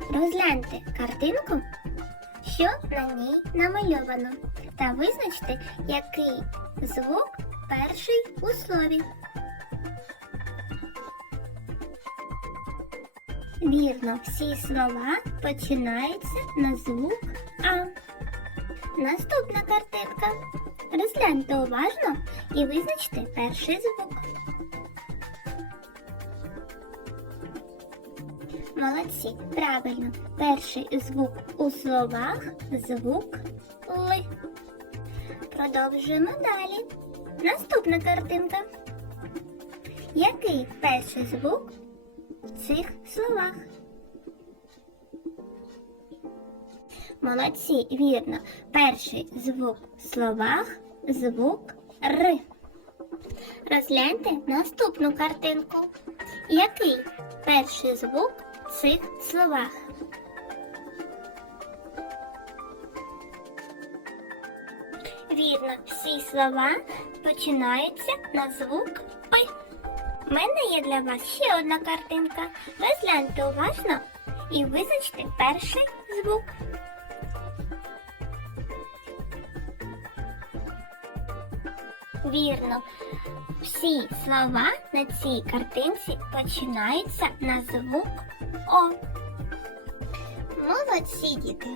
Розгляньте картинку, що на ній намальовано, та визначте, який звук перший у слові. Вірно, всі слова починаються на звук А. Наступна картинка. Розгляньте уважно і визначте перший звук. Молодці, правильно. Перший звук у словах звук Л. Продовжуємо далі. Наступна картинка. Який перший звук в цих словах? Молодці, вірно. Перший звук в словах звук Р. Розгляньте наступну картинку. Який перший звук цих словах? Вірно, всі слова починаються на звук П. У мене є для вас ще одна картинка. Розгляньте уважно і визначте перший звук. Вірно, всі слова на цій картинці починаються на звук О. Молодці, діти!